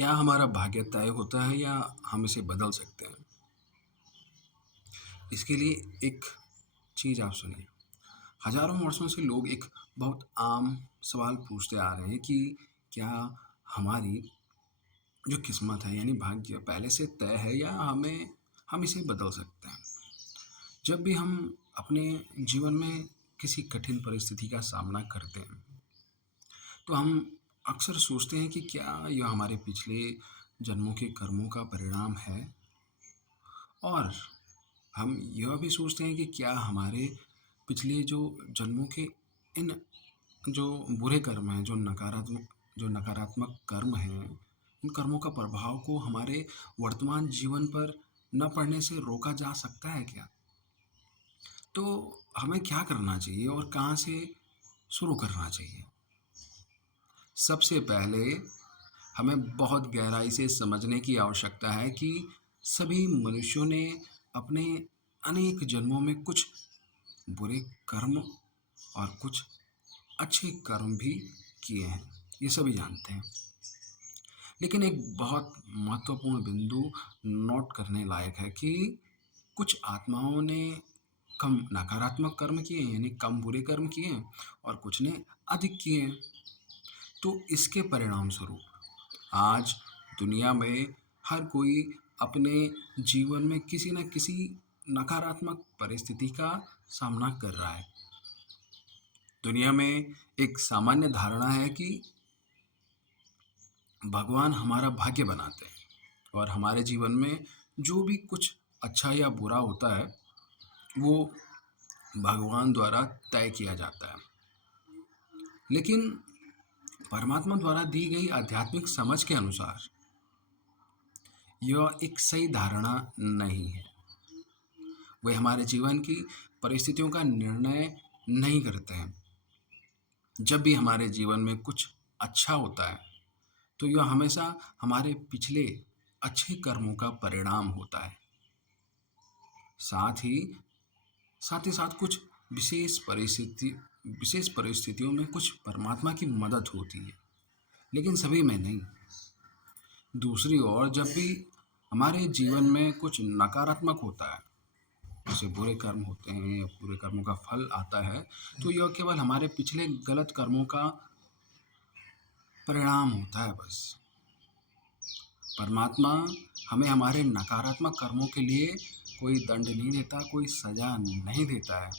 क्या हमारा भाग्य तय होता है या हम इसे बदल सकते हैं? इसके लिए एक चीज़ आप सुनिए। हज़ारों वर्षों से लोग एक बहुत आम सवाल पूछते आ रहे हैं कि क्या हमारी जो किस्मत है यानी भाग्य पहले से तय है या हम इसे बदल सकते हैं? जब भी हम अपने जीवन में किसी कठिन परिस्थिति का सामना करते हैं, तो हम अक्सर सोचते हैं कि क्या यह हमारे पिछले जन्मों के कर्मों का परिणाम है? और हम यह भी सोचते हैं कि क्या हमारे पिछले जो जन्मों के इन जो बुरे कर्म हैं, जो नकारात्मक कर्म हैं, इन कर्मों का प्रभाव को हमारे वर्तमान जीवन पर न पड़ने से रोका जा सकता है क्या? तो हमें क्या करना चाहिए और कहाँ से शुरू करना चाहिए? सबसे पहले हमें बहुत गहराई से समझने की आवश्यकता है कि सभी मनुष्यों ने अपने अनेक जन्मों में कुछ बुरे कर्म और कुछ अच्छे कर्म भी किए हैं, ये सभी जानते हैं। लेकिन एक बहुत महत्वपूर्ण बिंदु नोट करने लायक है कि कुछ आत्माओं ने कम नकारात्मक कर्म किए हैं, यानी कम बुरे कर्म किए हैं और कुछ ने अधिक किए हैं। तो इसके परिणाम स्वरूप आज दुनिया में हर कोई अपने जीवन में किसी न किसी नकारात्मक परिस्थिति का सामना कर रहा है। दुनिया में एक सामान्य धारणा है कि भगवान हमारा भाग्य बनाते हैं और हमारे जीवन में जो भी कुछ अच्छा या बुरा होता है, वो भगवान द्वारा तय किया जाता है। लेकिन परमात्मा द्वारा दी गई आध्यात्मिक समझ के अनुसार यह एक सही धारणा नहीं है। वे हमारे जीवन की परिस्थितियों का निर्णय नहीं करते हैं। जब भी हमारे जीवन में कुछ अच्छा होता है, तो यह हमेशा हमारे पिछले अच्छे कर्मों का परिणाम होता है। साथ ही साथ कुछ विशेष परिस्थितियों में कुछ परमात्मा की मदद होती है, लेकिन सभी में नहीं। दूसरी ओर जब भी हमारे जीवन में कुछ नकारात्मक होता है, जैसे बुरे कर्म होते हैं या बुरे कर्मों का फल आता है, तो यह केवल हमारे पिछले गलत कर्मों का परिणाम होता है बस। परमात्मा हमें हमारे नकारात्मक कर्मों के लिए कोई दंड नहीं देता, कोई सजा नहीं देता है।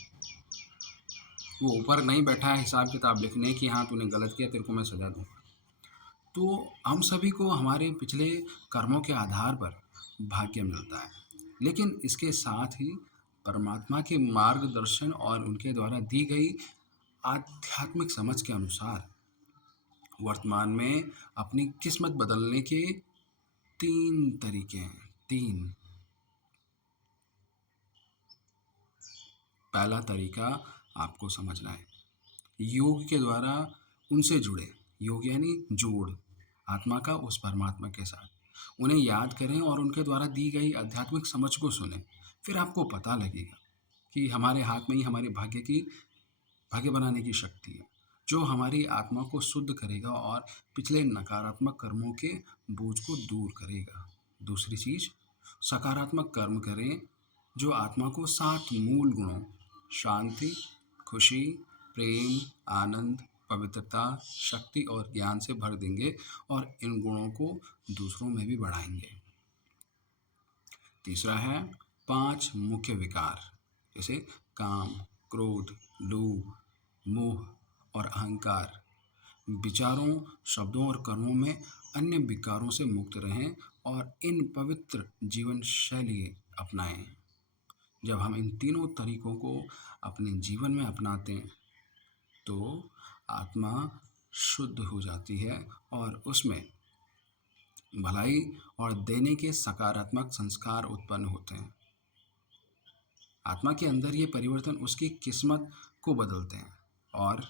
वो ऊपर नहीं बैठा है हिसाब किताब लिखने कि हाँ तूने गलत किया, तेरे को मैं सजा दूंगा। तो हम सभी को हमारे पिछले कर्मों के आधार पर भाग्य मिलता है, लेकिन इसके साथ ही परमात्मा के मार्गदर्शन और उनके द्वारा दी गई आध्यात्मिक समझ के अनुसार वर्तमान में अपनी किस्मत बदलने के 3 तरीके हैं। 3। पहला तरीका आपको समझना है। योग के द्वारा उनसे जुड़े। योग यानी जोड़ आत्मा का उस परमात्मा के साथ। उन्हें याद करें और उनके द्वारा दी गई आध्यात्मिक समझ को सुनें। फिर आपको पता लगेगा कि हमारे हाथ में ही हमारे भाग्य बनाने की शक्ति है, जो हमारी आत्मा को शुद्ध करेगा और पिछले नकारात्मक कर्मों के बोझ को दूर करेगा। दूसरी चीज़, सकारात्मक कर्म करें जो आत्मा को 7 मूल गुणों शांति, खुशी, प्रेम, आनंद, पवित्रता, शक्ति और ज्ञान से भर देंगे और इन गुणों को दूसरों में भी बढ़ाएंगे। तीसरा है 5 मुख्य विकार, जैसे काम, क्रोध, लोभ, मोह और अहंकार। विचारों, शब्दों और कर्मों में अन्य विकारों से मुक्त रहें और इन पवित्र जीवन शैली अपनाएं। जब हम इन तीनों तरीकों को अपने जीवन में अपनाते हैं, तो आत्मा शुद्ध हो जाती है और उसमें भलाई और देने के सकारात्मक संस्कार उत्पन्न होते हैं। आत्मा के अंदर ये परिवर्तन उसकी किस्मत को बदलते हैं और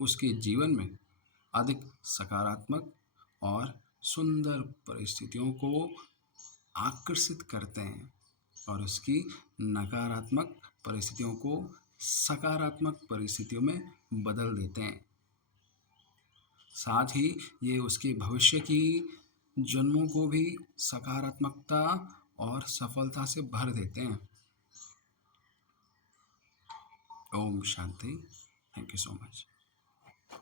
उसके जीवन में अधिक सकारात्मक और सुंदर परिस्थितियों को आकर्षित करते हैं और उसकी नकारात्मक परिस्थितियों को सकारात्मक परिस्थितियों में बदल देते हैं। साथ ही ये उसके भविष्य की जन्मों को भी सकारात्मकता और सफलता से भर देते हैं। ओम शांति। Thank you so much.